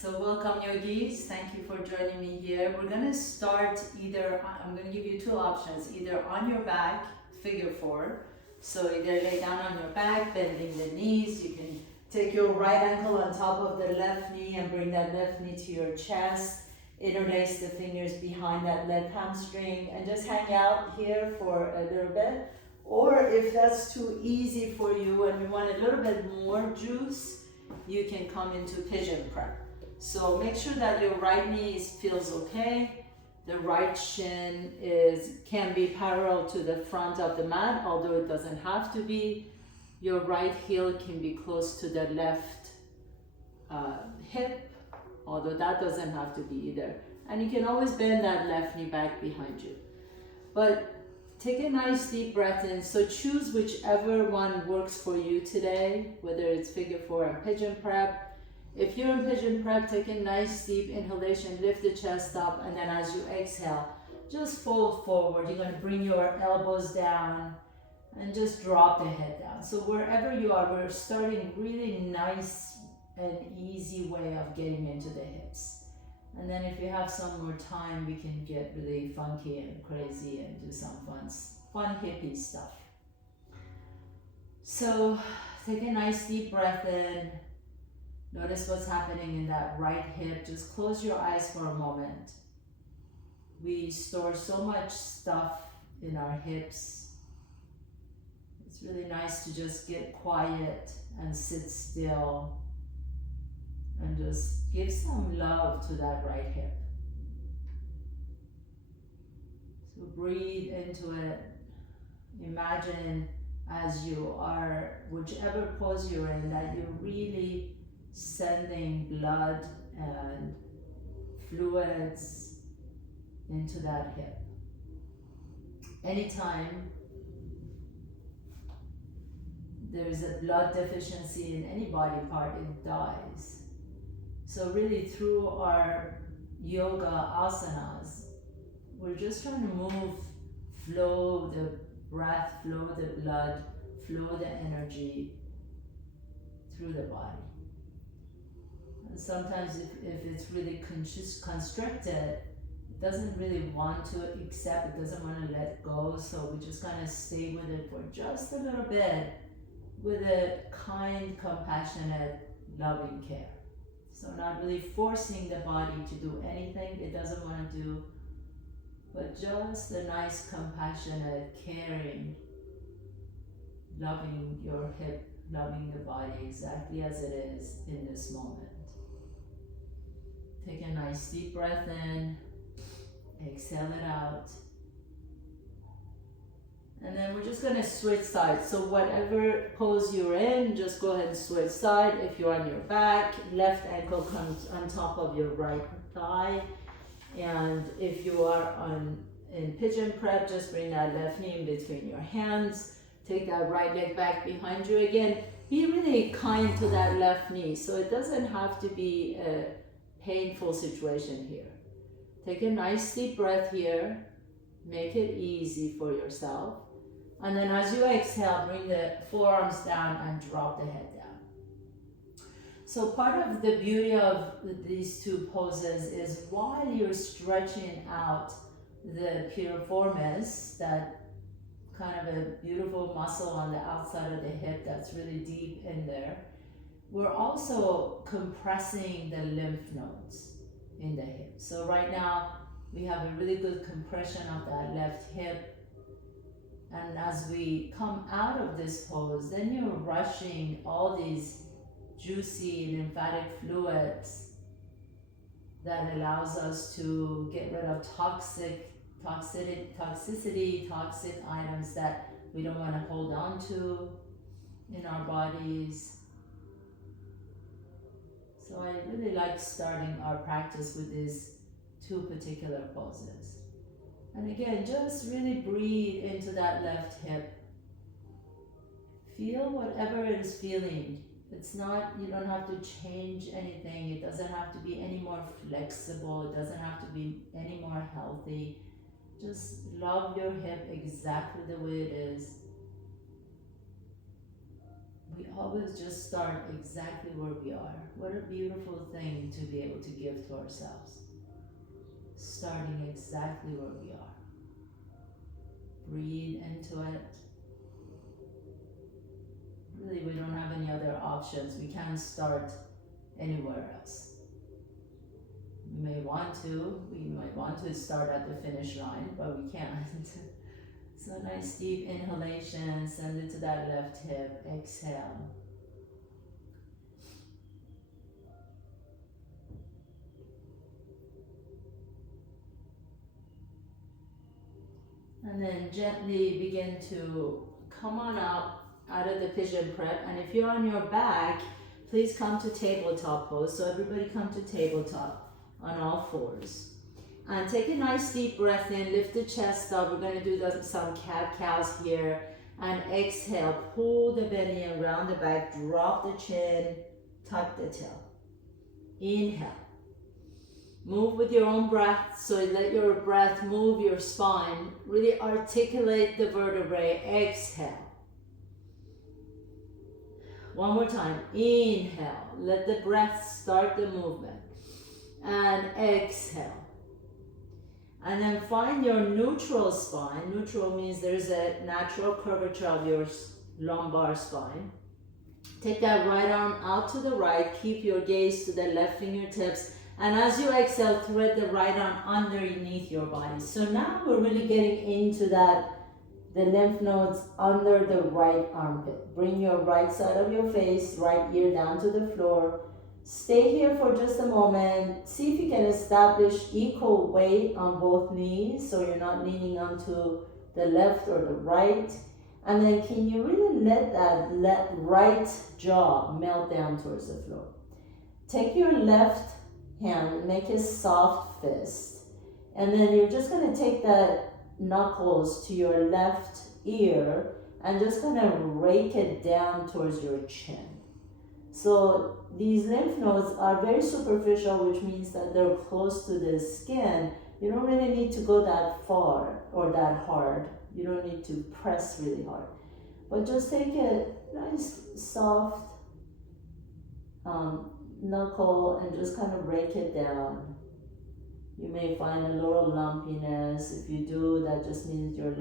So welcome yogis, thank you for joining me here. We're gonna start either, I'm gonna give you two options, either on your back, figure four. So either lay down on your back, bending the knees. You can take your right ankle on top of the left knee and bring that left knee to your chest. Interlace the fingers behind that left hamstring and just hang out here for a little bit. Or if that's too easy for you and you want a little bit more juice, you can come into pigeon prep. So make sure that your right knee feels okay. The right shin can be parallel to the front of the mat, although it doesn't have to be. Your right heel can be close to the left hip, although that doesn't have to be either. And you can always bend that left knee back behind you. But take a nice deep breath in. So choose whichever one works for you today, whether it's figure four and pigeon prep. If you're in pigeon prep, take a nice deep inhalation, lift the chest up, and then as you exhale, just fold forward. You're going to bring your elbows down and just drop the head down. So wherever you are, we're starting really nice and easy way of getting into the hips. And then if you have some more time, we can get really funky and crazy and do some fun hippie stuff. So take a nice deep breath in. Notice what's happening in that right hip. Just close your eyes for a moment. We store so much stuff in our hips. It's really nice to just get quiet and sit still and just give some love to that right hip. So breathe into it. Imagine as you are, whichever pose you're in, that you're really sending blood and fluids into that hip. Anytime there's a blood deficiency in any body part, it dies. So really through our yoga asanas, we're just trying to flow the breath, flow the blood, flow the energy through the body. And sometimes if it's really constricted, it doesn't really want to accept, it doesn't want to let go, so we just kind of stay with it for just a little bit with a kind, compassionate, loving care. So not really forcing the body to do anything it doesn't want to do, but just a nice, compassionate, caring, loving your hip, loving the body exactly as it is in this moment. Take a nice deep breath in, exhale it out. And then we're just gonna switch sides. So whatever pose you're in, just go ahead and switch side. If you're on your back, left ankle comes on top of your right thigh. And if you are in pigeon prep, just bring that left knee in between your hands. Take that right leg back behind you. Again, be really kind to that left knee. So it doesn't have to be a painful situation here. Take a nice deep breath here. Make it easy for yourself. And then as you exhale, bring the forearms down and drop the head down. So part of the beauty of these two poses is while you're stretching out the piriformis, that kind of a beautiful muscle on the outside of the hip that's really deep in there, we're also compressing the lymph nodes in the hip. So right now we have a really good compression of that left hip. And as we come out of this pose, then you're rushing all these juicy lymphatic fluids that allows us to get rid of toxicity, toxic items that we don't want to hold on to in our bodies. So I really like starting our practice with these two particular poses. And again, just really breathe into that left hip. Feel whatever it is feeling. It's not, you don't have to change anything. It doesn't have to be any more flexible. It doesn't have to be any more healthy. Just love your hip exactly the way it is. We always just start exactly where we are. What a beautiful thing to be able to give to ourselves. Starting exactly where we are. Breathe into it. Really, we don't have any other options. We can't start anywhere else. We might want to start at the finish line, but we can't. So nice deep inhalation, send it to that left hip, exhale. And then gently begin to come on up out of the pigeon prep. And if you're on your back, please come to tabletop pose. So everybody come to tabletop on all fours. And take a nice deep breath in, lift the chest up. We're going to do some cat-cows here. And exhale, pull the belly around the back, drop the chin, tuck the tail. Inhale. Move with your own breath, so let your breath move your spine. Really articulate the vertebrae. Exhale. One more time. Inhale. Let the breath start the movement. And exhale. And then find your neutral spine. Neutral means there's a natural curvature of your lumbar spine. Take that right arm out to the right. Keep your gaze to the left fingertips. And as you exhale, thread the right arm underneath your body. So now we're really getting into the lymph nodes under the right armpit. Bring your right side of your face, right ear down to the floor. Stay here for just a moment. See if you can establish equal weight on both knees, so you're not leaning onto the left or the right. And then can you really let that right jaw melt down towards the floor? Take your left hand, make a soft fist, and then you're just going to take that knuckles to your left ear and just kind of rake it down towards your chin. So these lymph nodes are very superficial, which means that they're close to the skin. You don't really need to go that far or that hard. You don't need to press really hard, but just take a nice soft knuckle and just kind of rake it down. You may find a little lumpiness. If you do, that just means your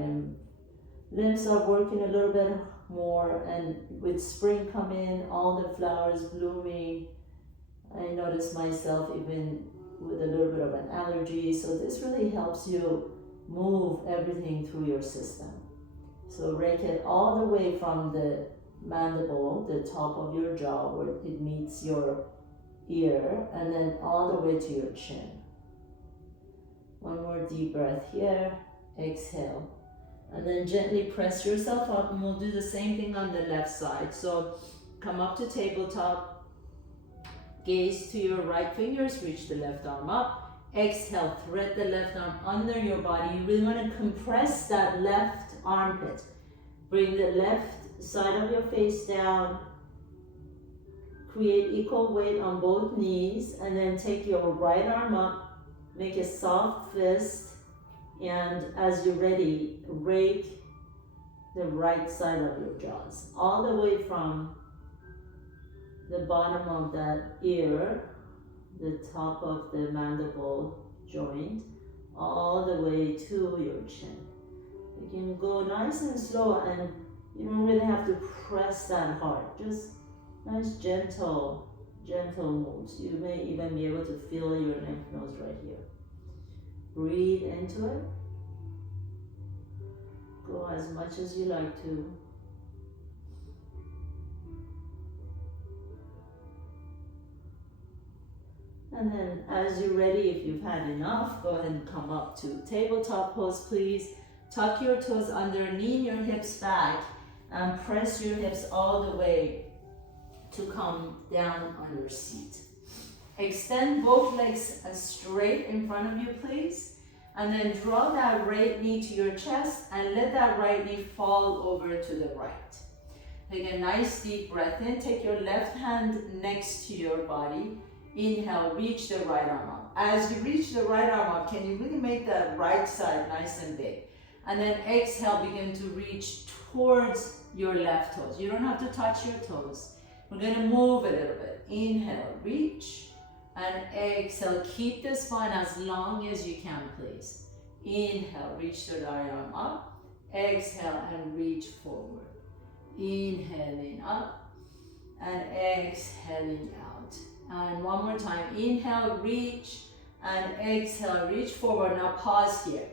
limbs are working a little bit more, and with spring coming, all the flowers blooming. I notice myself even with a little bit of an allergy, so this really helps you move everything through your system. So rake it all the way from the mandible, the top of your jaw where it meets your ear, and then all the way to your chin. One more deep breath here. Exhale. And then gently press yourself up, and we'll do the same thing on the left side. So come up to tabletop, gaze to your right fingers, reach the left arm up. Exhale, thread the left arm under your body. You really want to compress that left armpit. Bring the left side of your face down. Create equal weight on both knees, and then take your right arm up, make a soft fist, and as you're ready, rake the right side of your jaws, all the way from the bottom of that ear, the top of the mandible joint, all the way to your chin. You can go nice and slow, and you don't really have to press that hard. Just nice gentle moves. You may even be able to feel your lymph nodes right here. Breathe into it. Go as much as you like to. And then as you're ready, if you've had enough, go ahead and come up to tabletop pose, please. Tuck your toes under, lean your hips back, and press your hips all the way to come down on your seat. Extend both legs straight in front of you, please. And then draw that right knee to your chest and let that right knee fall over to the right. Take a nice deep breath in. Take your left hand next to your body. Inhale, reach the right arm up. As you reach the right arm up, can you really make that right side nice and big? And then exhale, begin to reach towards your left toes. You don't have to touch your toes. We're gonna move a little bit. Inhale, reach, and exhale. Keep the spine as long as you can, please. Inhale, reach the right arm up. Exhale and reach forward. Inhaling up and exhaling out. And one more time. Inhale, reach, and exhale, reach forward. Now pause here.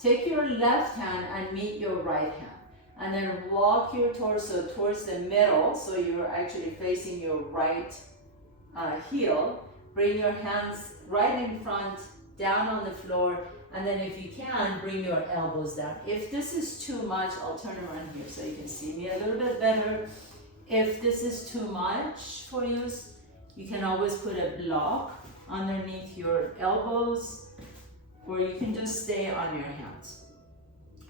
Take your left hand and meet your right hand. And then walk your torso towards the middle, so you're actually facing your right heel. Bring your hands right in front, down on the floor, and then if you can, bring your elbows down. If this is too much, I'll turn around here so you can see me a little bit better. If this is too much for you, you can always put a block underneath your elbows, or you can just stay on your hands.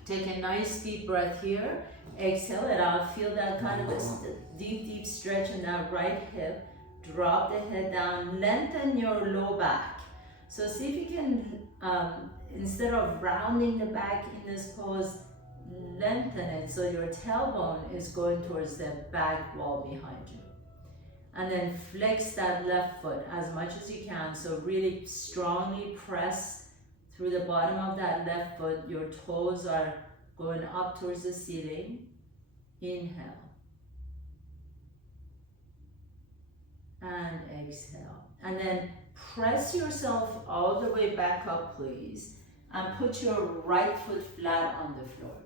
Take a nice deep breath here. Exhale it out. Feel that kind of a deep stretch in that right hip. Drop the head down. Lengthen your low back. So see if you can, instead of rounding the back in this pose, lengthen it so your tailbone is going towards the back wall behind you. And then flex that left foot as much as you can. So really strongly press through the bottom of that left foot. Your toes are going up towards the ceiling. Inhale. And exhale. And then press yourself all the way back up, please. And put your right foot flat on the floor.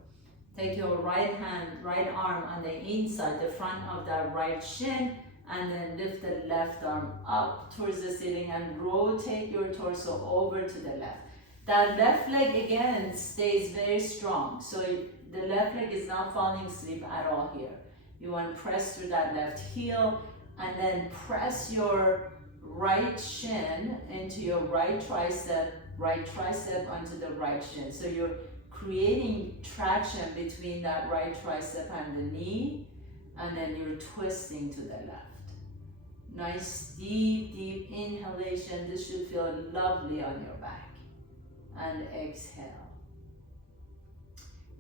Take your right hand, right arm on the inside, the front of that right shin, and then lift the left arm up towards the ceiling and rotate your torso over to the left. That left leg again stays very strong. So the left leg is not falling asleep at all here. You want to press through that left heel and then press your right shin into your right tricep onto the right shin. So you're creating traction between that right tricep and the knee, and then you're twisting to the left. Nice deep inhalation. This should feel lovely on your back. And exhale.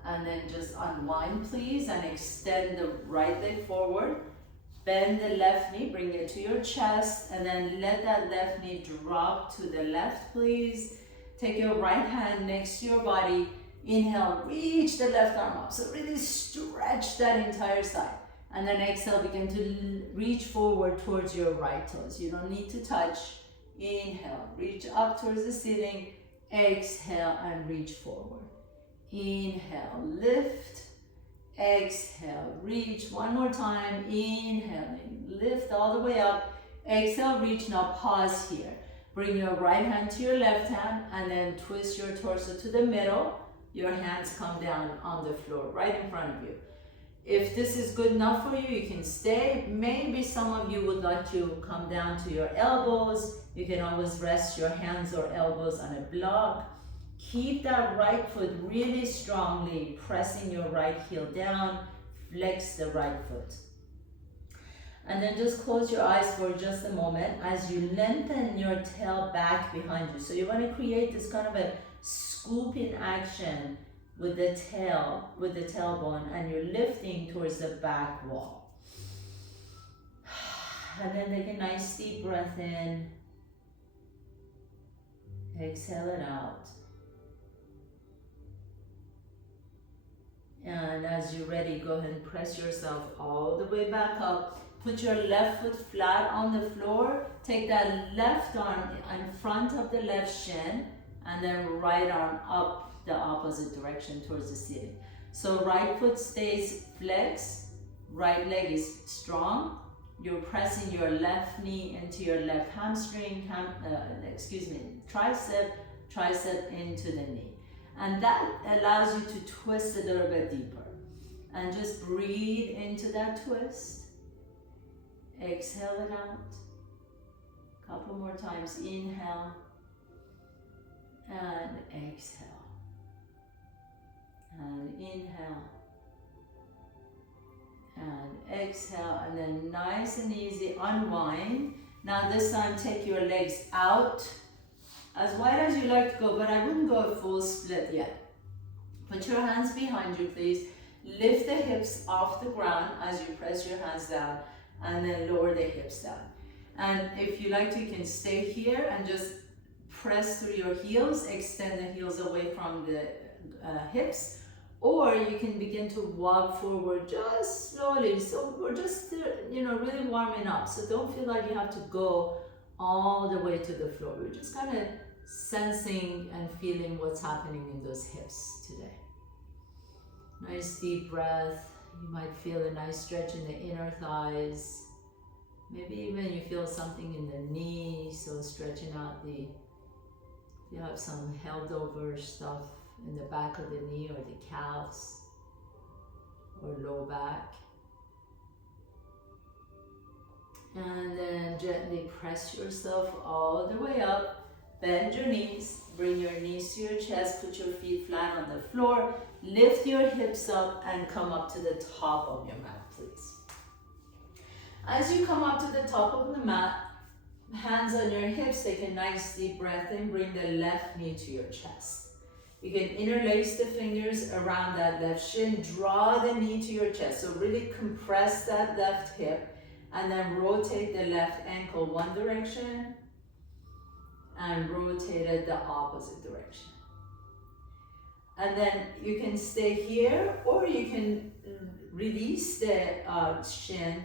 And then just unwind, please, and extend the right leg forward. Bend the left knee, bring it to your chest, and then let that left knee drop to the left, please. Take your right hand next to your body. Inhale, reach the left arm up. So really stretch that entire side. And then exhale, begin to reach forward towards your right toes. You don't need to touch. Inhale, reach up towards the ceiling. Exhale and reach forward. Inhale, lift. Exhale, reach. One more time. Inhaling, lift all the way up. Exhale, reach. Now pause here. Bring your right hand to your left hand and then twist your torso to the middle. Your hands come down on the floor right in front of you. If this is good enough for you, you can stay. Maybe some of you would like to come down to your elbows. You can always rest your hands or elbows on a block. Keep that right foot really strongly, pressing your right heel down. Flex the right foot. And then just close your eyes for just a moment as you lengthen your tail back behind you. So you want to create this kind of a scooping action with the tail, with the tailbone, and you're lifting towards the back wall. And then take a nice deep breath in. Exhale it out. And as you're ready, go ahead and press yourself all the way back up. Put your left foot flat on the floor. Take that left arm in front of the left shin, and then right arm up the opposite direction towards the ceiling. So right foot stays flexed, right leg is strong. You're pressing your left knee into your left hamstring, tricep into the knee. And that allows you to twist a little bit deeper. And just breathe into that twist. Exhale it out. Couple more times. Inhale and exhale. And inhale and exhale, and then nice and easy unwind. Now this time take your legs out as wide as you like to go, but I wouldn't go a full split yet. Put your hands behind you, please. Lift the hips off the ground as you press your hands down, and then lower the hips down. And if you like to, you can stay here and just press through your heels, extend the heels away from the hips, or you can begin to walk forward just slowly. So we're just, really warming up. So don't feel like you have to go all the way to the floor. We're just kind of sensing and feeling what's happening in those hips today. Nice deep breath. You might feel a nice stretch in the inner thighs. Maybe even you feel something in the knee, so stretching out if you have some held over stuff in the back of the knee or the calves or low back. And then gently press yourself all the way up. Bend your knees, bring your knees to your chest, put your feet flat on the floor, lift your hips up and come up to the top of your mat, please. As you come up to the top of the mat, hands on your hips, take a nice deep breath in, bring the left knee to your chest. You can interlace the fingers around that left shin, draw the knee to your chest, so really compress that left hip, and then rotate the left ankle one direction, and rotate it the opposite direction. And then you can stay here, or you can release the shin,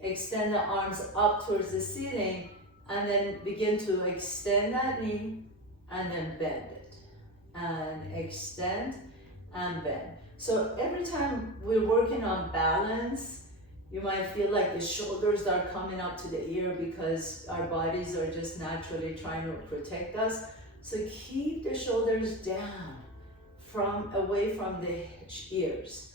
extend the arms up towards the ceiling, and then begin to extend that knee, and then bend it. And extend and bend. So every time we're working on balance, you might feel like the shoulders are coming up to the ear because our bodies are just naturally trying to protect us. So keep the shoulders down, away from the ears.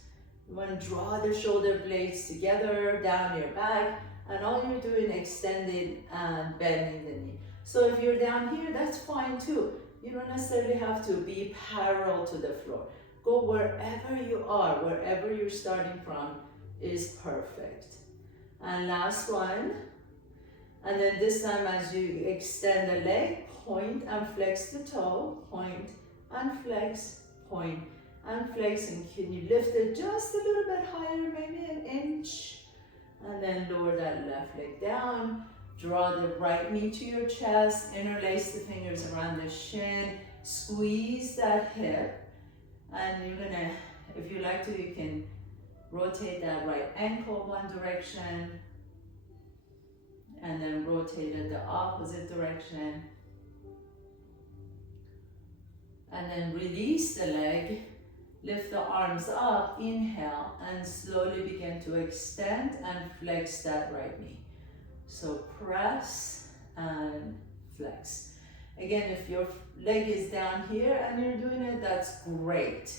You want to draw the shoulder blades together, down your back, and all you're doing is extending and bending the knee. So if you're down here, that's fine too. You don't necessarily have to be parallel to the floor. Go wherever you are, wherever you're starting from is perfect. And last one. And then this time as you extend the leg, point and flex the toe, point and flex, point and flex. And can you lift it just a little bit higher, maybe an inch? And then lower that left leg down. Draw the right knee to your chest, interlace the fingers around the shin, squeeze that hip, and you're gonna, if you like to, you can rotate that right ankle one direction, and then rotate it the opposite direction, and then release the leg, lift the arms up, inhale, and slowly begin to extend and flex that right knee. So press and flex. Again, if your leg is down here and you're doing it, that's great.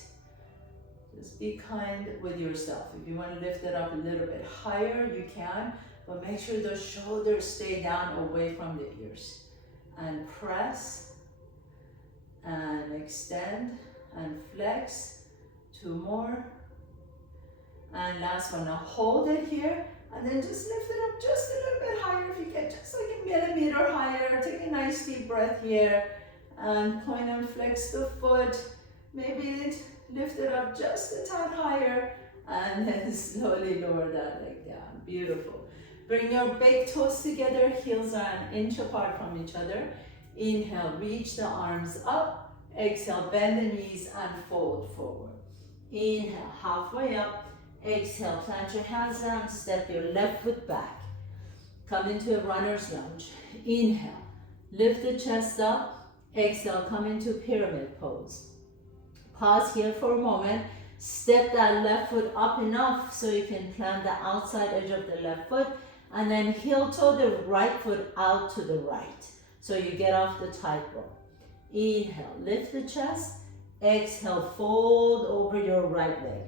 Just be kind with yourself. If you want to lift it up a little bit higher, you can, but make sure the shoulders stay down away from the ears. And press and extend and flex. 2 more. And last one. Now hold it here. And then just lift it up just a little bit higher if you can, just like a millimeter higher. Take a nice deep breath here. And point and flex the foot. Maybe lift it up just a tad higher. And then slowly lower that leg down. Beautiful. Bring your big toes together. Heels are an inch apart from each other. Inhale, reach the arms up. Exhale, bend the knees and fold forward. Inhale, halfway up. Exhale, plant your hands down, step your left foot back. Come into a runner's lunge. Inhale, lift the chest up. Exhale, come into pyramid pose. Pause here for a moment. Step that left foot up enough so you can plant the outside edge of the left foot, and then heel toe the right foot out to the right. So you get off the tightrope. Inhale, lift the chest. Exhale, fold over your right leg.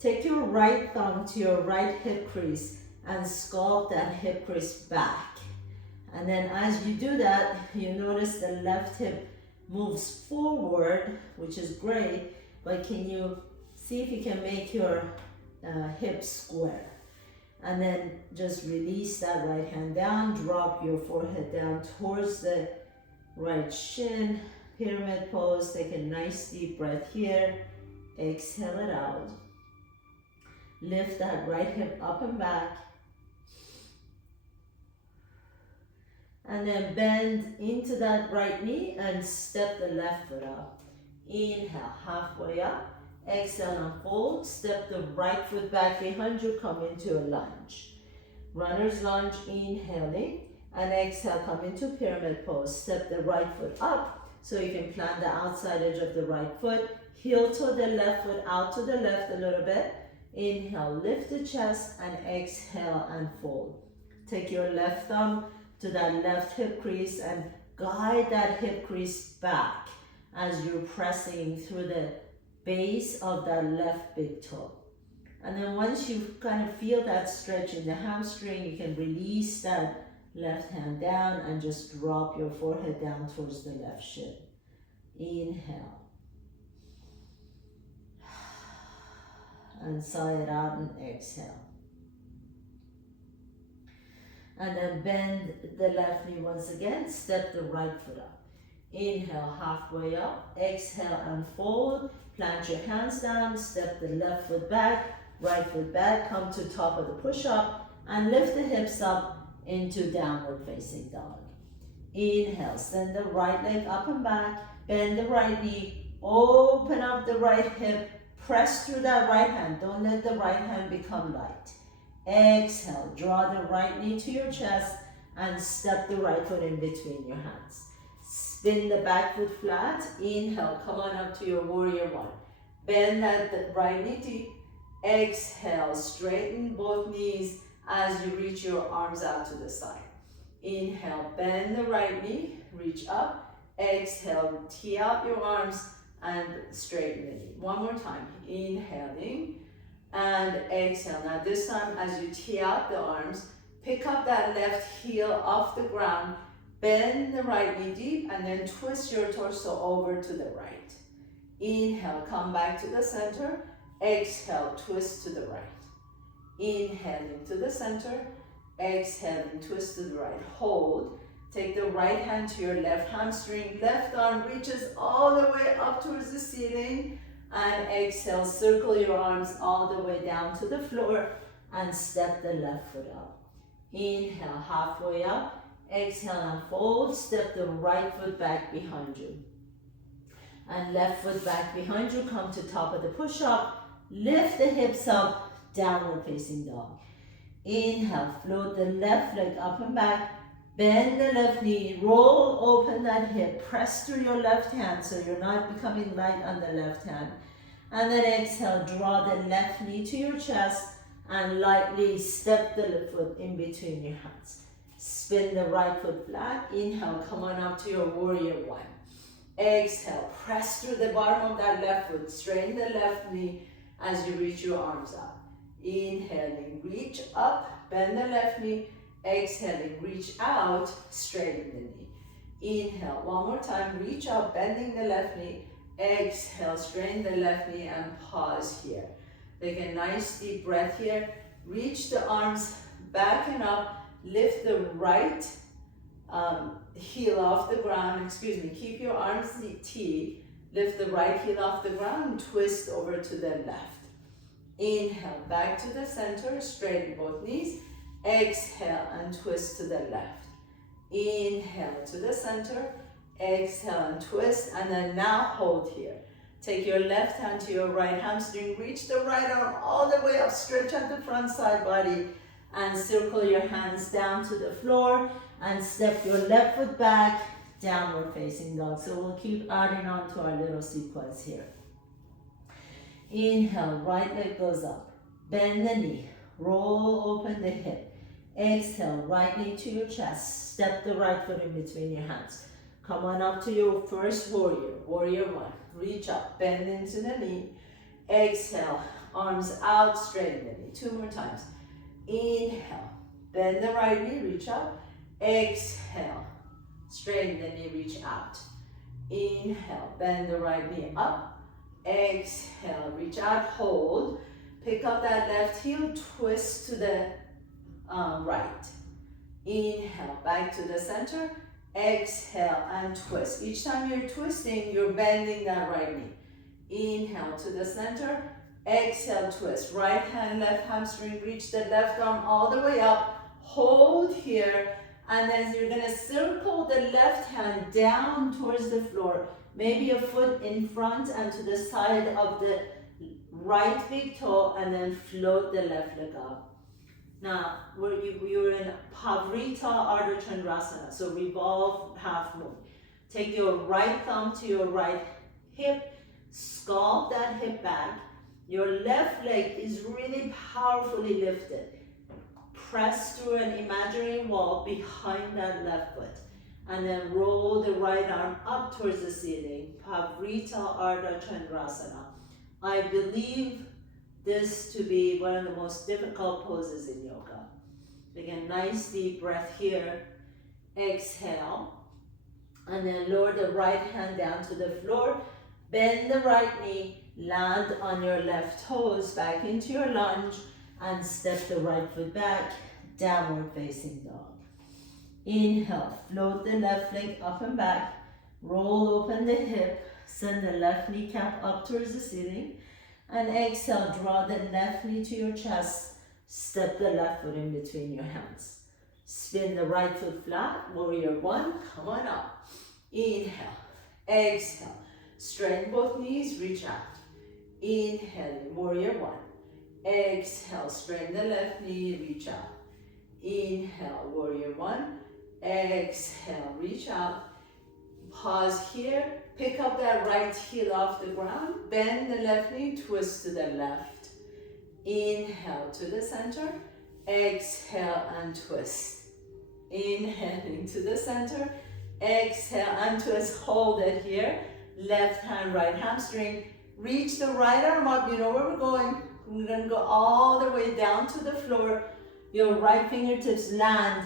Take your right thumb to your right hip crease and sculpt that hip crease back. And then as you do that, you notice the left hip moves forward, which is great, but can you see if you can make your hip square? And then just release that right hand down, drop your forehead down towards the right shin, pyramid pose. Take a nice deep breath here. Exhale it out. Lift that right hip up and back. And then bend into that right knee and step the left foot up. Inhale, halfway up. Exhale and fold. Step the right foot back behind you, come into a lunge. Runner's lunge, inhaling. And exhale, come into pyramid pose. Step the right foot up so you can plant the outside edge of the right foot. Heel to the left foot out to the left a little bit. Inhale, lift the chest and exhale and fold. Take your left thumb to that left hip crease and guide that hip crease back as you're pressing through the base of that left big toe. And then once you kind of feel that stretch in the hamstring, you can release that left hand down and just drop your forehead down towards the left shin. Inhale. And sigh it out and exhale. And then bend the left knee once again, step the right foot up. Inhale, halfway up, exhale and fold. Plant your hands down, step the left foot back, right foot back, come to top of the push-up and lift the hips up into downward facing dog. Inhale, send the right leg up and back, bend the right knee, open up the right hip, press through that right hand. Don't let the right hand become light. Exhale, draw the right knee to your chest and step the right foot in between your hands. Spin the back foot flat. Inhale, come on up to your warrior one. Bend that right knee deep. Exhale, straighten both knees as you reach your arms out to the side. Inhale, bend the right knee, reach up. Exhale, tee out your arms and straighten the knee. One more time, inhaling and exhale. Now this time as you tee out the arms, pick up that left heel off the ground, bend the right knee deep and then twist your torso over to the right. Inhale, come back to the center. Exhale, twist to the right. Inhaling to the center. Exhaling, twist to the right. Hold. Take the right hand to your left hamstring. Left arm reaches all the way up towards the ceiling. And exhale, circle your arms all the way down to the floor and step the left foot up. Inhale, halfway up. Exhale and fold. Step the right foot back behind you. And left foot back behind you. Come to top of the push-up. Lift the hips up, downward facing dog. Inhale, float the left leg up and back. Bend the left knee, roll open that hip, press through your left hand so you're not becoming light on the left hand. And then exhale, draw the left knee to your chest and lightly step the left foot in between your hands. Spin the right foot flat. Inhale, come on up to your warrior one. Exhale, press through the bottom of that left foot, straighten the left knee as you reach your arms up. Inhaling, reach up, bend the left knee. Exhaling, reach out, straighten the knee. Inhale, one more time, reach up, bending the left knee. Exhale, straighten the left knee and pause here. Take a nice deep breath here. Reach the arms back and up. Lift the right heel off the ground. Keep your arms T. Lift the right heel off the ground and twist over to the left. Inhale, back to the center, straighten both knees. Exhale and twist to the left. Inhale to the center. Exhale and twist, and then now hold here. Take your left hand to your right hamstring. Reach the right arm all the way up. Stretch at the front side body and circle your hands down to the floor and step your left foot back, downward facing dog. So we'll keep adding on to our little sequence here. Inhale, right leg goes up. Bend the knee. Roll open the hip. Exhale, right knee to your chest. Step the right foot in between your hands. Come on up to your first warrior, warrior one. Reach up, bend into the knee. Exhale, arms out, straighten the knee. 2 more times. Inhale, bend the right knee, reach up. Exhale, straighten the knee, reach out. Inhale, bend the right knee up. Exhale, reach out, hold. Pick up that left heel, twist to the right. Inhale, back to the center. Exhale and twist. Each time you're twisting, you're bending that right knee. Inhale to the center. Exhale, twist. Right hand, left hamstring. Reach the left arm all the way up. Hold here. And then you're gonna circle the left hand down towards the floor. Maybe a foot in front and to the side of the right big toe, and then float the left leg up. Now, you're in Pavrita Ardha Chandrasana, so revolve half moon. Take your right thumb to your right hip, sculpt that hip back. Your left leg is really powerfully lifted. Press through an imaginary wall behind that left foot. And then roll the right arm up towards the ceiling. Pavrita Ardha Chandrasana. I believe this to be one of the most difficult poses in yoga. Again, nice deep breath here. Exhale. And then lower the right hand down to the floor. Bend the right knee. Land on your left toes back into your lunge. And step the right foot back. Downward facing dog. Inhale. Float the left leg up and back. Roll open the hip. Send the left kneecap up towards the ceiling. And exhale, draw the left knee to your chest. Step the left foot in between your hands. Spin the right foot flat. Warrior one, come on up. Inhale, exhale. Straighten both knees, reach out. Inhale, warrior one. Exhale, straighten the left knee, reach out. Inhale, warrior one. Exhale, reach out. Pause here. Pick up that right heel off the ground. Bend the left knee, twist to the left. Inhale to the center. Exhale and twist. Inhaling to the center. Exhale and twist. Hold it here. Left hand, right hamstring. Reach the right arm up. You know where we're going. We're going to go all the way down to the floor. Your right fingertips land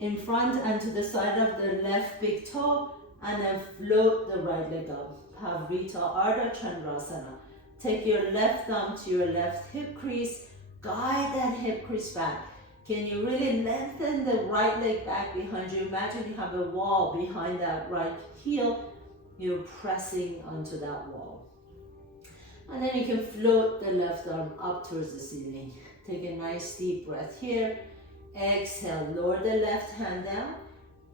in front and to the side of the left big toe. And then float the right leg up. Pavrita Ardha Chandrasana. Take your left thumb to your left hip crease. Guide that hip crease back. Can you really lengthen the right leg back behind you? Imagine you have a wall behind that right heel. You're pressing onto that wall. And then you can float the left arm up towards the ceiling. Take a nice deep breath here. Exhale, lower the left hand down.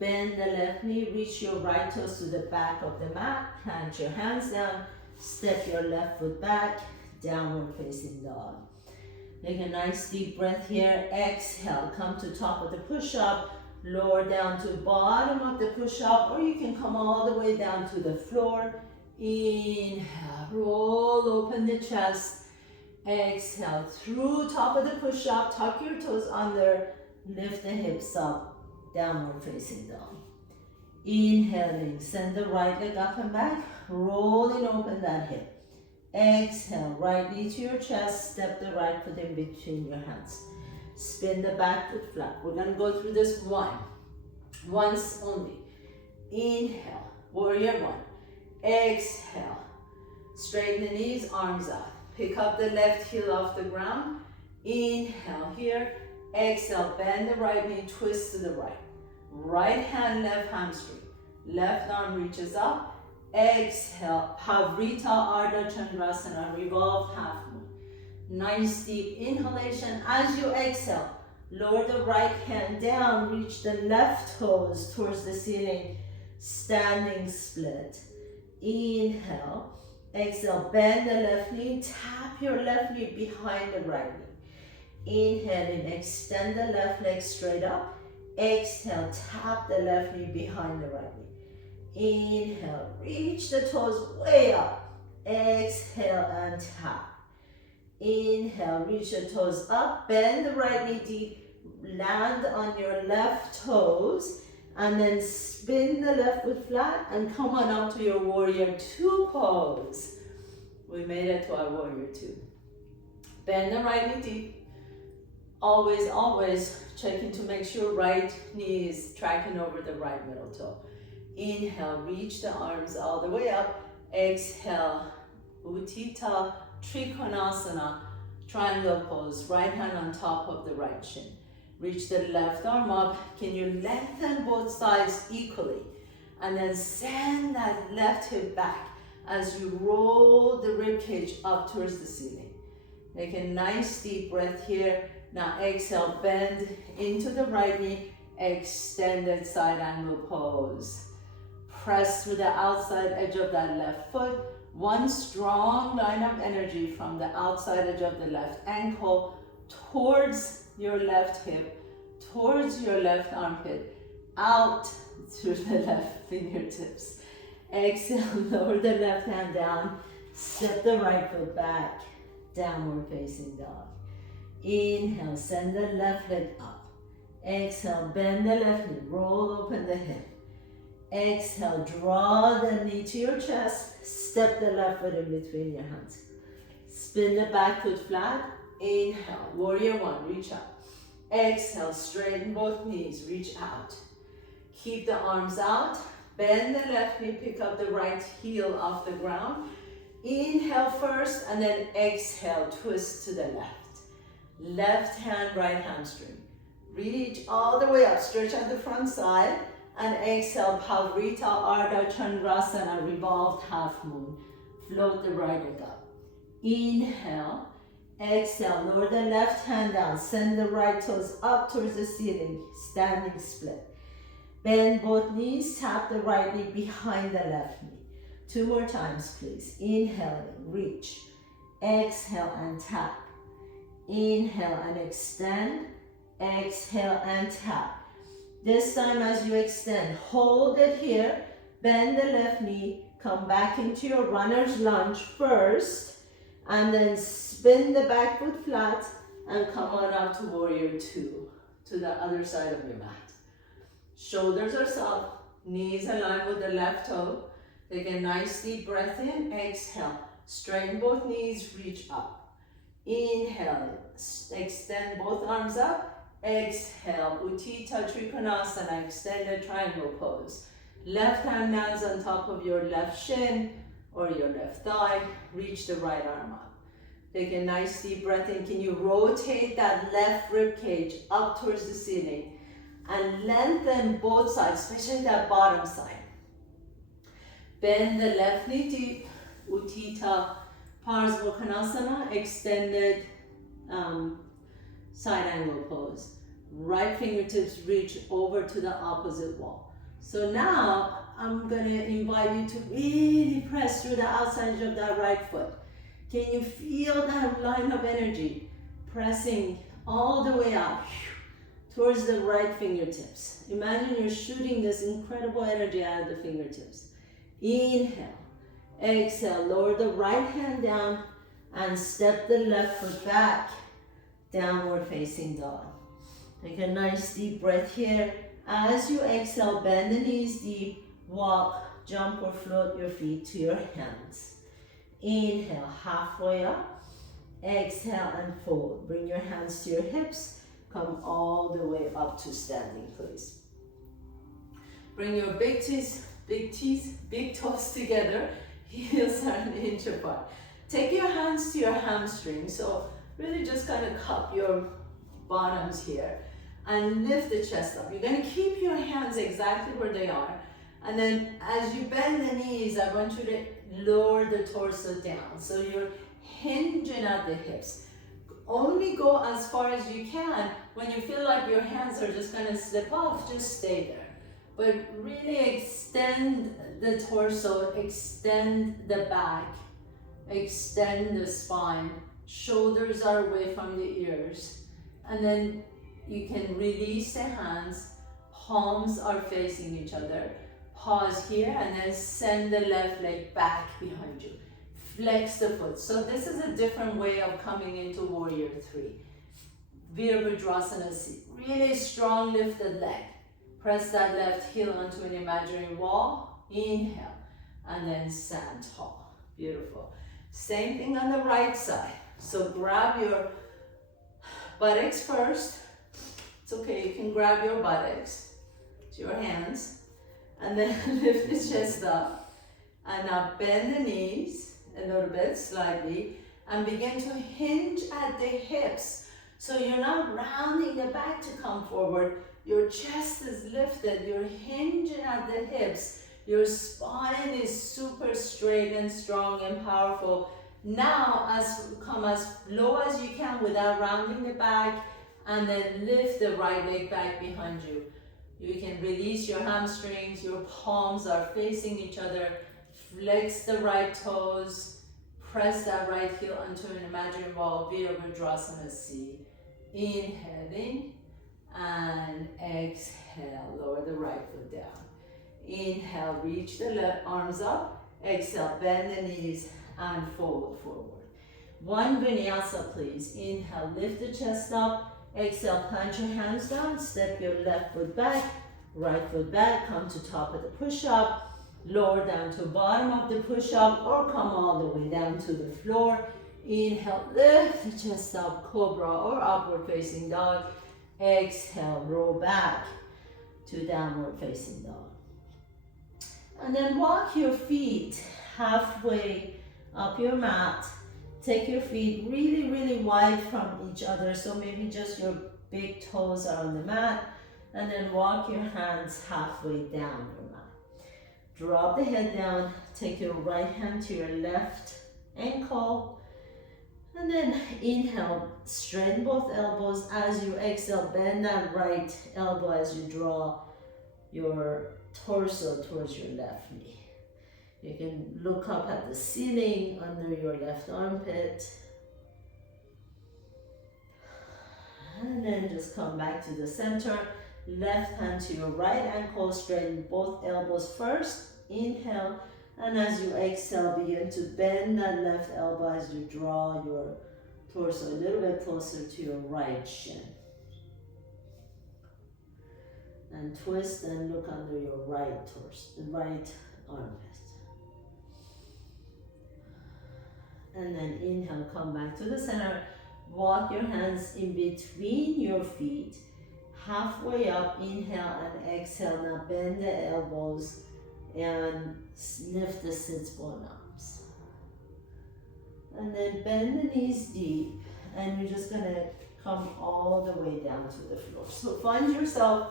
Bend the left knee, reach your right toes to the back of the mat, plant your hands down, step your left foot back, downward facing dog. Take a nice deep breath here. Exhale, come to top of the push-up, lower down to bottom of the push-up, or you can come all the way down to the floor. Inhale, roll open the chest. Exhale, through top of the push-up, tuck your toes under, lift the hips up. Downward facing dog. Inhaling, send the right leg up and back, rolling open that hip. Exhale, right knee to your chest, step the right foot in between your hands. Spin the back foot flat. We're gonna go through this once only. Inhale, warrior one. Exhale, straighten the knees, arms up. Pick up the left heel off the ground. Inhale here. Exhale, bend the right knee, twist to the right. Right hand, left hamstring. Left arm reaches up. Exhale, Pavrita Ardha Chandrasana, revolve half moon. Nice deep inhalation. As you exhale, lower the right hand down, reach the left toes towards the ceiling, standing split. Inhale, exhale, bend the left knee, tap your left knee behind the right knee. Inhaling, extend the left leg straight up. Exhale, tap the left knee behind the right knee. Inhale, reach the toes way up. Exhale and tap. Inhale, reach the toes up, bend the right knee deep, land on your left toes, and then spin the left foot flat and come on up to your warrior two pose. We made it to our warrior two. Bend the right knee deep. Always checking to make sure right knee is tracking over the right middle toe. Inhale, reach the arms all the way up. Exhale, Utthita Trikonasana, triangle pose. Right hand on top of the right shin. Reach the left arm up. Can you lengthen both sides equally? And then send that left hip back. as you roll the rib cage up towards the ceiling. Take a nice deep breath here. Now exhale, bend into the right knee, extended side angle pose. Press through the outside edge of that left foot. One strong line of energy from the outside edge of the left ankle towards your left hip, towards your left armpit, out through the left fingertips. Exhale, lower the left hand down, step the right foot back, downward facing dog. Inhale, send the left leg up. Exhale, bend the left knee, roll open the hip. Exhale, draw the knee to your chest, step the left foot in between your hands. Spin the back foot flat. Inhale, warrior one, reach up. Exhale, straighten both knees, reach out. Keep the arms out, bend the left knee, pick up the right heel off the ground. Inhale first, and then exhale, twist to the left. Left hand, right hamstring. Reach all the way up, stretch out the front side, and exhale, Pavrita Ardha Chandrasana, revolved half moon. Float the right leg up. Inhale, exhale, lower the left hand down, send the right toes up towards the ceiling, standing split. Bend both knees, tap the right knee behind the left knee. 2 more times, please. Inhale, reach. Exhale and tap. Inhale and extend. Exhale and tap. This time as you extend, hold it here. Bend the left knee. Come back into your runner's lunge first. And then spin the back foot flat and come on up to warrior two, to the other side of your mat. Shoulders are soft, knees align with the left toe. Take a nice deep breath in, exhale. Straighten both knees, reach up. Inhale, extend both arms up. Exhale, Utthita Trikonasana, extended triangle pose. Left hand lands on top of your left shin or your left thigh. Reach the right arm up. Take a nice deep breath in. Can you rotate that left rib cage up towards the ceiling? And lengthen both sides, especially that bottom side. Bend the left knee deep, Utthita Parsvakonasana, extended side angle pose. Right fingertips reach over to the opposite wall. So now I'm gonna invite you to really press through the outside edge of that right foot. Can you feel that line of energy pressing all the way up towards the right fingertips? Imagine you're shooting this incredible energy out of the fingertips. Inhale, exhale, lower the right hand down and step the left foot back, downward facing dog. Take a nice deep breath here. As you exhale, bend the knees deep, walk, jump or float your feet to your hands. Inhale, halfway up. Exhale and fold. Bring your hands to your hips. Come all the way up to standing, please. Bring your big toes together. Heels are an inch apart. Take your hands to your hamstrings. So really just kind of cup your bottoms here and lift the chest up. You're going to keep your hands exactly where they are. And then as you bend the knees, I want you to lower the torso down. So you're hinging at the hips. Only go as far as you can. When you feel like your hands are just going to slip off, just stay there. But really extend the torso, extend the back, extend the spine. Shoulders are away from the ears. And then you can release the hands. Palms are facing each other. Pause here and then send the left leg back behind you. Flex the foot. So this is a different way of coming into warrior three. Virabhadrasana, really strong lifted leg. Press that left heel onto an imaginary wall. Inhale and then stand tall. Beautiful. Same thing on the right side. So grab your buttocks first. It's okay, you can grab your buttocks to your hands and then lift the chest up. And now bend the knees a little bit, slightly, and begin to hinge at the hips. So you're not rounding the back to come forward. Your chest is lifted. You're hinging at the hips. Your spine is super straight and strong and powerful. Now, come as low as you can without rounding the back, and then lift the right leg back behind you. You can release your hamstrings, your palms are facing each other. Flex the right toes, press that right heel onto an imaginary wall, Virabhadrasana C. Inhaling and exhale, lower the right foot down. Inhale, reach the left arms up. Exhale, bend the knees and fold forward. One vinyasa, please. Inhale, lift the chest up. Exhale, plant your hands down. Step your left foot back, right foot back. Come to top of the push-up. Lower down to bottom of the push-up or come all the way down to the floor. Inhale, lift the chest up, cobra or upward facing dog. Exhale, roll back to downward facing dog. And then walk your feet halfway up your mat. Take your feet really, really wide from each other. So maybe just your big toes are on the mat. And then walk your hands halfway down your mat. Drop the head down. Take your right hand to your left ankle. And then inhale, straighten both elbows. As you exhale, bend that right elbow as you draw your torso towards your left knee. You can look up at the ceiling under your left armpit. And then just come back to the center. Left hand to your right ankle, straighten both elbows first. Inhale. And as you exhale, begin to bend that left elbow as you draw your torso a little bit closer to your right shin. And twist and look under your right torso, the right armpit. And then inhale, come back to the center. Walk your hands in between your feet. Halfway up, inhale and exhale. Now bend the elbows and lift the sits bone arms. And then bend the knees deep. And you're just gonna come all the way down to the floor. So find yourself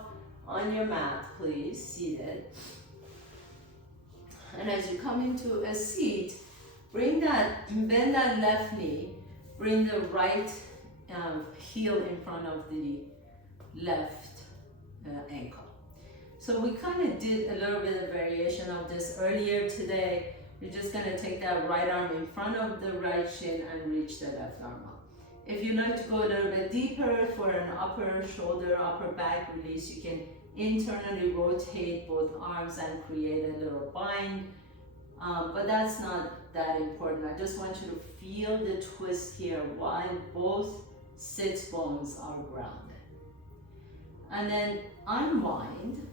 on your mat, please, seated. And as you come into a seat, bend that left knee, bring the right heel in front of the left ankle. So we kind of did a little bit of variation of this earlier today. You're just gonna take that right arm in front of the right shin and reach the left arm up. If you'd like to go a little bit deeper for an upper shoulder, upper back release, you can internally rotate both arms and create a little bind. But that's not that important. I just want you to feel the twist here while both sits bones are grounded. And then unwind.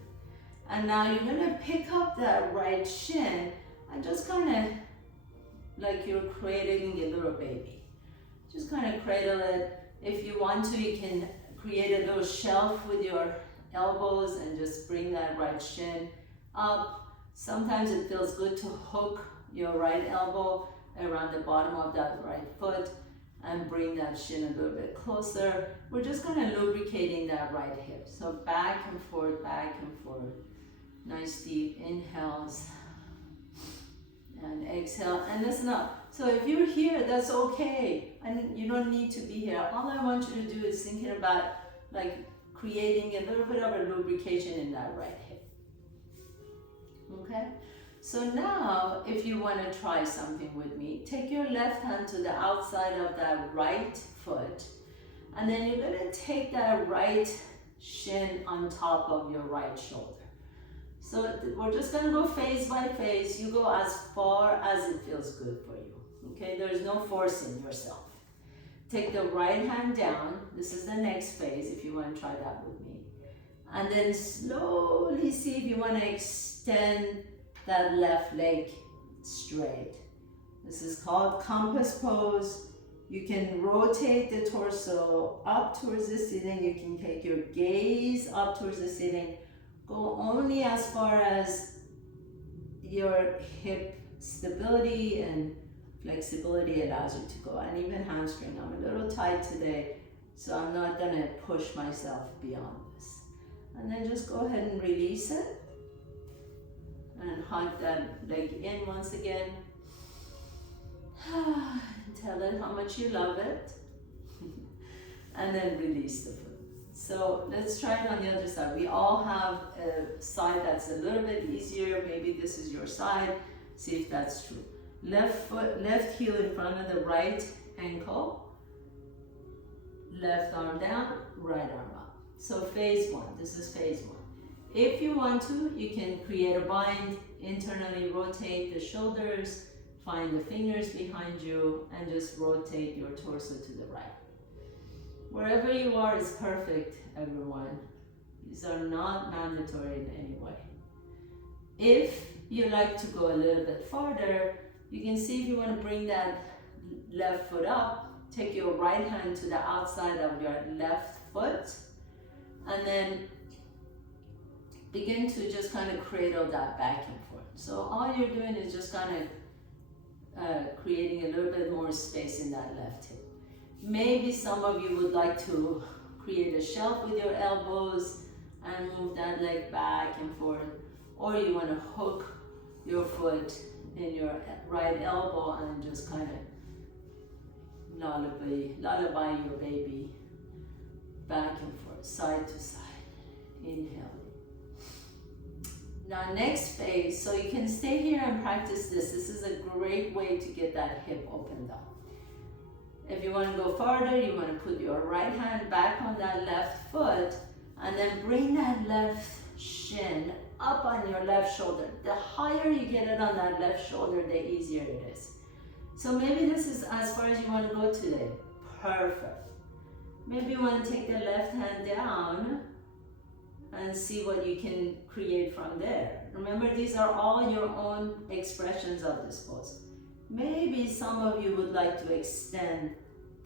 And now you're gonna pick up that right shin and just kind of like you're cradling a little baby. Just kind of cradle it. If you want to, you can create a little shelf with your elbows and just bring that right shin up. Sometimes it feels good to hook your right elbow around the bottom of that right foot and bring that shin a little bit closer. We're just kind of lubricating that right hip. So back and forth, back and forth. Nice deep inhales and exhale, and listen up. So if you're here, that's okay. And you don't need to be here. All I want you to do is thinking about like creating a little bit of a lubrication in that right hip. Okay? So now, if you want to try something with me, take your left hand to the outside of that right foot, and then you're going to take that right shin on top of your right shoulder. So we're just going to go phase by phase. You go as far as it feels good for you. Okay? There's no forcing yourself. Take the right hand down. This is the next phase if you want to try that with me. And then slowly see if you want to extend that left leg straight. This is called compass pose. You can rotate the torso up towards the ceiling. You can take your gaze up towards the ceiling. Go only as far as your hip stability and flexibility allows you to go, and even hamstring. I'm a little tight today, so I'm not gonna push myself beyond this. And then just go ahead and release it and hug that leg in once again. Tell it how much you love it. And then release the foot. So let's try it on the other side. We all have a side that's a little bit easier. Maybe this is your side. See if that's true. Left foot, left heel in front of the right ankle. Left arm down, right arm up. So phase one, this is phase one. If you want to, you can create a bind, internally rotate the shoulders, find the fingers behind you, and just rotate your torso to the right. Wherever you are is perfect, everyone. These are not mandatory in any way. If you like to go a little bit farther, you can see if you want to bring that left foot up, take your right hand to the outside of your left foot, and then begin to just kind of cradle that back and forth. So all you're doing is just kind of creating a little bit more space in that left hip. Maybe some of you would like to create a shelf with your elbows and move that leg back and forth, or you want to hook your foot in your right elbow and just kind of lullaby your baby back and forth, side to side. Inhale. Now next phase, so you can stay here and practice this. This is a great way to get that hip opened up. If you want to go farther, you want to put your right hand back on that left foot and then bring that left shin up on your left shoulder. The higher you get it on that left shoulder, the easier it is. So maybe this is as far as you want to go today. Perfect. Maybe you want to take the left hand down and see what you can create from there. Remember, these are all your own expressions of this pose. Maybe some of you would like to extend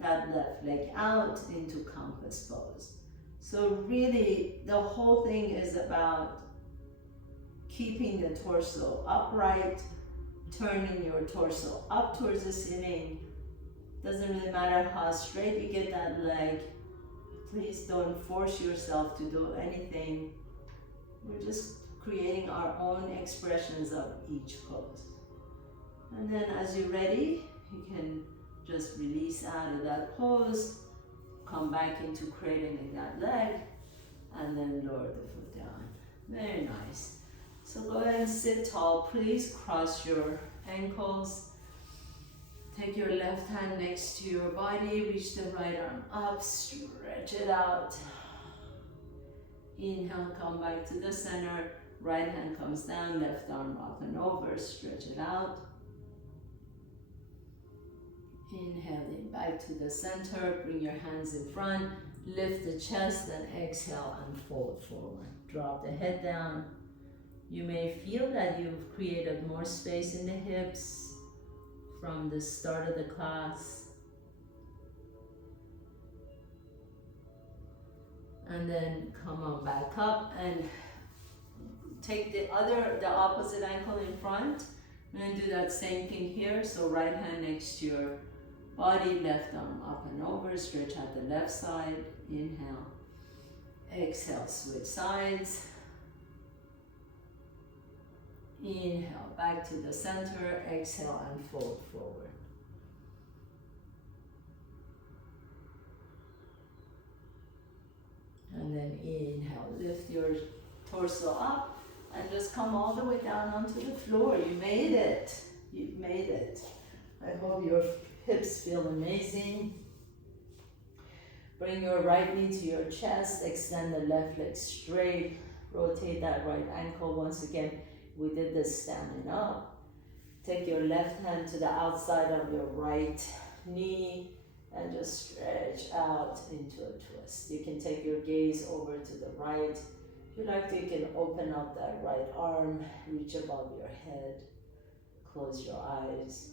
that left leg out into compass pose. So really, the whole thing is about keeping the torso upright, turning your torso up towards the ceiling. Doesn't really matter how straight you get that leg. Please don't force yourself to do anything. We're just creating our own expressions of each pose. And then as you're ready, you can just release out of that pose, come back into cradling that leg, and then lower the foot down. Very nice. So go ahead and sit tall. Please cross your ankles. Take your left hand next to your body, reach the right arm up, stretch it out. Inhale, come back to the center. Right hand comes down, left arm up and over, stretch it out. Inhaling back to the center, bring your hands in front, lift the chest, and exhale and fold forward. Drop the head down. You may feel that you've created more space in the hips from the start of the class. And then come on back up and take the opposite ankle in front. I'm going to do that same thing here. So right hand next to your body, left arm up and over, stretch out the left side, inhale. Exhale, switch sides. Inhale, back to the center, exhale and fold forward. And then inhale, lift your torso up and just come all the way down onto the floor. You made it. You made it. I hope your hips feel amazing. Bring your right knee to your chest, extend the left leg straight, rotate that right ankle. Once again, we did this standing up. Take your left hand to the outside of your right knee and just stretch out into a twist. You can take your gaze over to the right. If you like to, you can open up that right arm, reach above your head, close your eyes.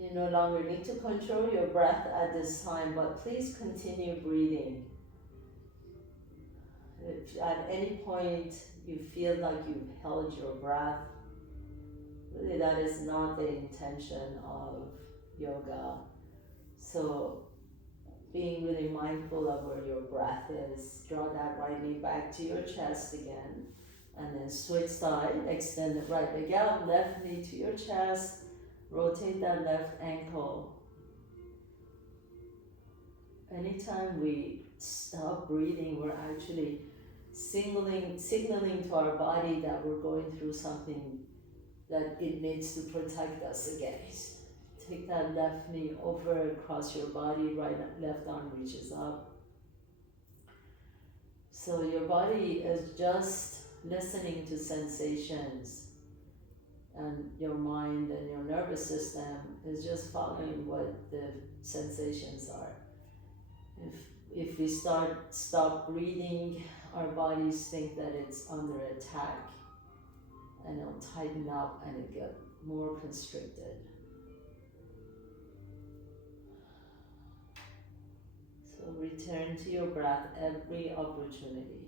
You no longer need to control your breath at this time, but please continue breathing. If at any point you feel like you've held your breath, really that is not the intention of yoga. So being really mindful of where your breath is. Draw that right knee back to your chest again. And then switch side, extend the right leg out, left knee to your chest, rotate that left ankle. Anytime we stop breathing, we're actually signaling to our body that we're going through something that it needs to protect us against. Take that left knee over across your body, left arm reaches up. So your body is just listening to sensations, and your mind and your nervous system is just following what the sensations are. If we stop breathing, our bodies think that it's under attack, and it'll tighten up and it get more constricted. So return to your breath every opportunity.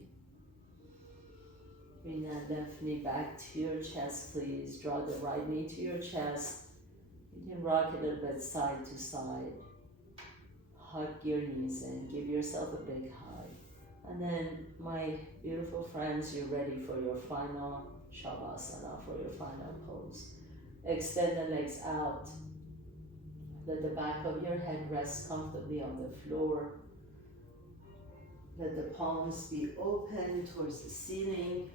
Bring that left knee back to your chest, please. Draw the right knee to your chest. You can rock a little bit side to side. Hug your knees in. Give yourself a big hug. And then, my beautiful friends, you're ready for your final Shavasana, for your final pose. Extend the legs out. Let the back of your head rest comfortably on the floor. Let the palms be open towards the ceiling.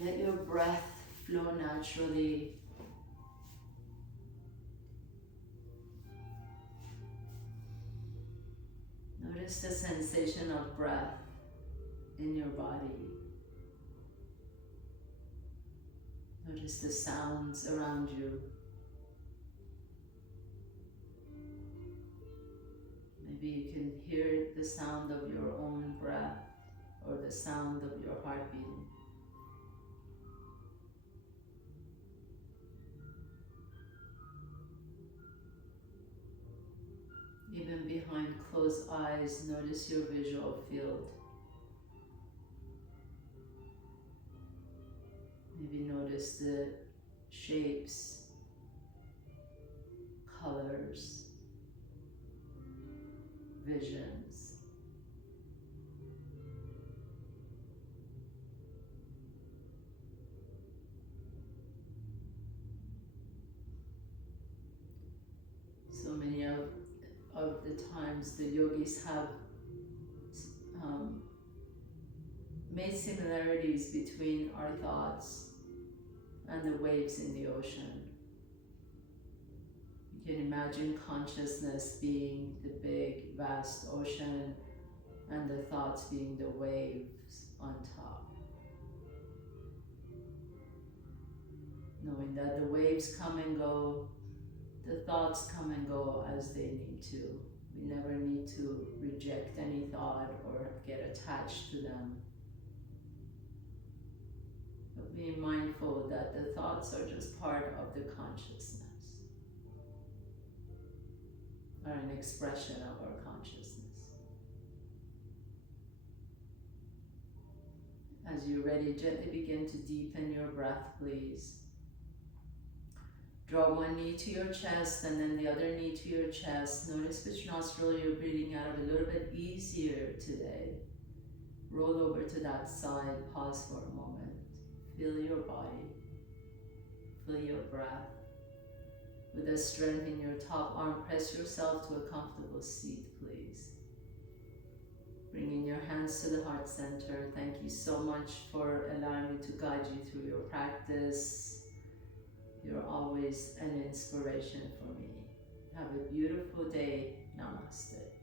Let your breath flow naturally. Notice the sensation of breath in your body. Notice the sounds around you. Maybe you can hear the sound of your own breath or the sound of your heart beating. Even behind closed eyes, notice your visual field. Maybe notice the shapes, colors, visions. So many of the times the yogis have made similarities between our thoughts and the waves in the ocean. You can imagine consciousness being the big, vast ocean and the thoughts being the waves on top. Knowing that the waves come and go, the thoughts come and go as they need to. We never need to reject any thought or get attached to them. But being mindful that the thoughts are just part of the consciousness, are an expression of our consciousness. As you're ready, gently begin to deepen your breath, please. Draw one knee to your chest and then the other knee to your chest. Notice which nostril you're breathing out of a little bit easier today. Roll over to that side, pause for a moment. Feel your body, feel your breath. With the strength in your top arm, press yourself to a comfortable seat, please. Bringing your hands to the heart center. Thank you so much for allowing me to guide you through your practice. You're always an inspiration for me. Have a beautiful day. Namaste.